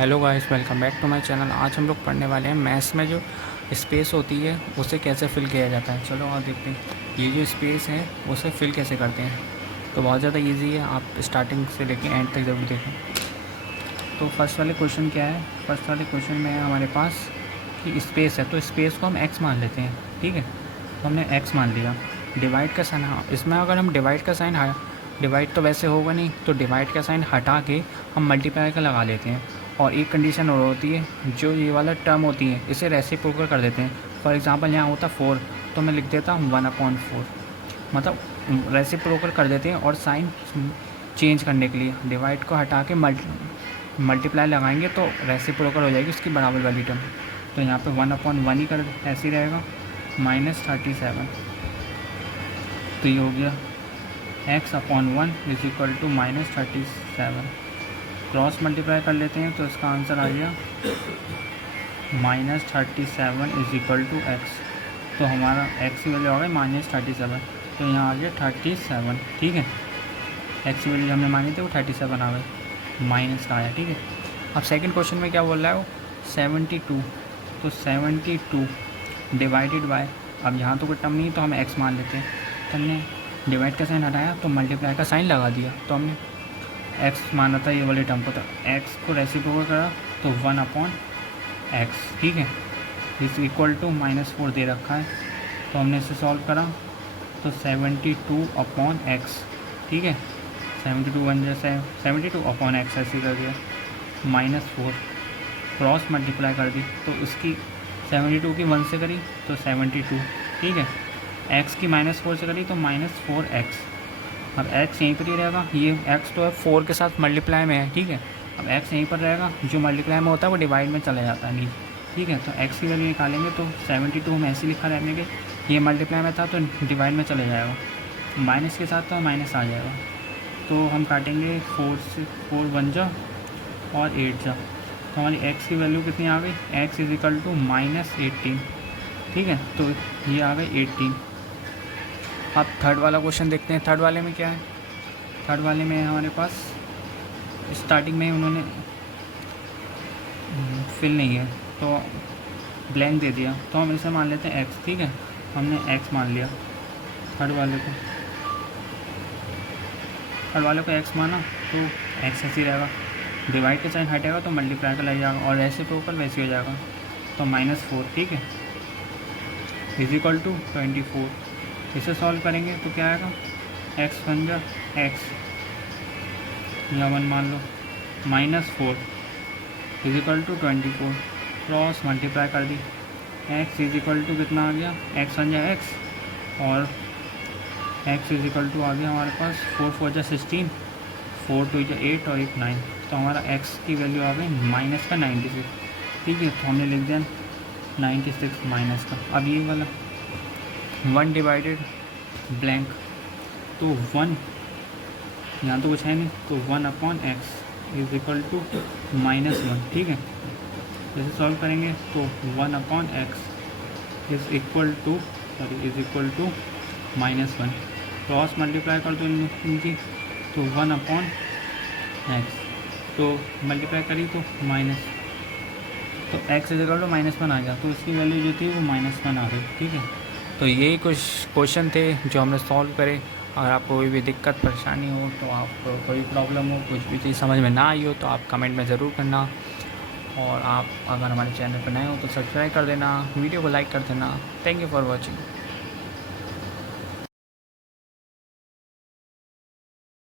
Hello guys, welcome back to my channel. आज हम लोग पढ़ने वाले हैं मैथ्स में जो स्पेस होती है उसे कैसे फिल किया जाता है। चलो और देखते हैं ये जो स्पेस है उसे फिल कैसे करते हैं। तो बहुत ज़्यादा इजी है, आप स्टार्टिंग से लेके एंड तक ज़रूर देखें। तो फर्स्ट वाले क्वेश्चन क्या है, फर्स्ट वाले क्वेश्चन में है हमारे पास कि स्पेस है, तो स्पेस को हम एक्स मान लेते हैं। ठीक है, तो हमने एक्स मान लिया। डिवाइड का साइन, हाँ इसमें अगर हम डिवाइड का साइन डिवाइड तो वैसे होगा नहीं, तो डिवाइड का साइन हटा के हम मल्टीप्लाई का लगा लेते हैं। और एक कंडीशन और होती है, जो ये वाला टर्म होती है इसे रेसिप्रोकल कर देते हैं। फॉर एग्ज़ाम्पल यहाँ होता 4, तो मैं लिख देता हूँ 1/4, मतलब रेसिप्रोकल कर देते हैं। और साइन चेंज करने के लिए डिवाइड को हटा के मल्टीप्लाई लगाएंगे तो रेसिप्रोकल हो जाएगी उसकी बराबर वाली टर्म। तो यहाँ पे 1/1 ही कर ऐसे ही रहेगा, -37। तो ये हो गया x/1 is equal to -37। Cross multiply कर लेते हैं तो इसका आंसर आ गया -37 इज इक्वल टू एक्स। तो हमारा x की वैल्यू आ गई -37, तो यहाँ आ गया 37। ठीक है, x की वैल्यू हमने मांगी थी वो 37 आ गई, माइनस का आया। ठीक है, अब सेकंड क्वेश्चन में क्या बोल रहा है वो 72। तो 72 डिवाइडेड बाय, अब यहाँ तो कोई टर्म नहीं तो हम x मान लेते हैं। तो हमने डिवाइड का साइन हटाया तो मल्टीप्लाई का साइन लगा दिया, तो हमने x माना था ये वाले टर्म को, तो x को रेसिप्रोकल करा तो 1/x। ठीक है, इस इक्वल टू -4 दे रखा है, तो हमने इसे सॉल्व करा तो 72/x। ठीक है, 72 बन जाए 72/x ऐसे कर दिया, -4 क्रॉस मल्टीप्लाई कर दी तो उसकी 72 की 1 से करी तो 72। ठीक है, x की -4 से करी तो -4x। अब x यहीं पर ही रहेगा, ये x तो है 4 के साथ मल्टीप्लाई में है। ठीक है, अब x यहीं पर रहेगा, जो मल्टीप्लाई में होता है वो डिवाइड में चला जाता है नीचे। ठीक है, तो x की वैल्यू निकालेंगे तो 72 हम ऐसे लिखा रहने के, ये मल्टीप्लाई में था तो डिवाइड में चले जाएगा, माइनस के साथ तो माइनस आ जाएगा। तो हम काटेंगे 4 से, 4 1 जा और 8 जा, तो हमारी x की वैल्यू कितनी आ गई, x इज इक्वल टू -18। ठीक है, तो ये आ गई 18। अब थर्ड वाला क्वेश्चन देखते हैं। थर्ड वाले में क्या है, थर्ड वाले में हमारे पास स्टार्टिंग में उन्होंने फिल नहीं है तो ब्लैंक दे दिया, तो हम इसे मान लेते हैं x। ठीक है, हमने x मान लिया थर्ड वाले को, थर्ड वाले को x माना तो x ऐसे ही रहेगा, डिवाइड का साइन हटेगा तो मल्टीप्लाई का लग जाएगा और रेसिप्रोकल वैसे हो जाएगा, तो -4। ठीक है, इज इक्वल टू 24। इसे सॉल्व करेंगे तो क्या आएगा, x बन जा x या 1 मान लो, -4 is equal to 24, cross multiply कर दी, x इज इक्वल टू कितना आ गया, x बन जा x और x इज इक्वल टू आ गया हमारे पास 4 4 जा 16, 4 2 जा 8 और 1 9। तो हमारा x की वैल्यू आ गई -96। ठीक है, तो हमने लिख दिया 96 माइनस का। अब ये वाला 1 डिवाइडेड ब्लैंक, तो 1 यहाँ तो कुछ है नहीं, तो 1/x इज इक्वल टू -1। ठीक है, जैसे सॉल्व करेंगे तो 1/x is equal to -1, cross multiply कर दो इनकी तो 1/x, तो मल्टीप्लाई करी तो माइनस, तो x इज इक्वल टू -1 आ गया, तो इसकी वैल्यू जो थी वो -1 आ गई। ठीक है, तो यही कुछ क्वेश्चन थे जो हमने सॉल्व करे। अगर आपको कोई भी दिक्कत परेशानी हो, तो आपको कोई प्रॉब्लम हो, कुछ भी चीज़ समझ में ना आई हो, तो आप कमेंट में ज़रूर करना। और आप अगर हमारे चैनल पर नए हो तो सब्सक्राइब कर देना, वीडियो को लाइक कर देना। Thank you for watching.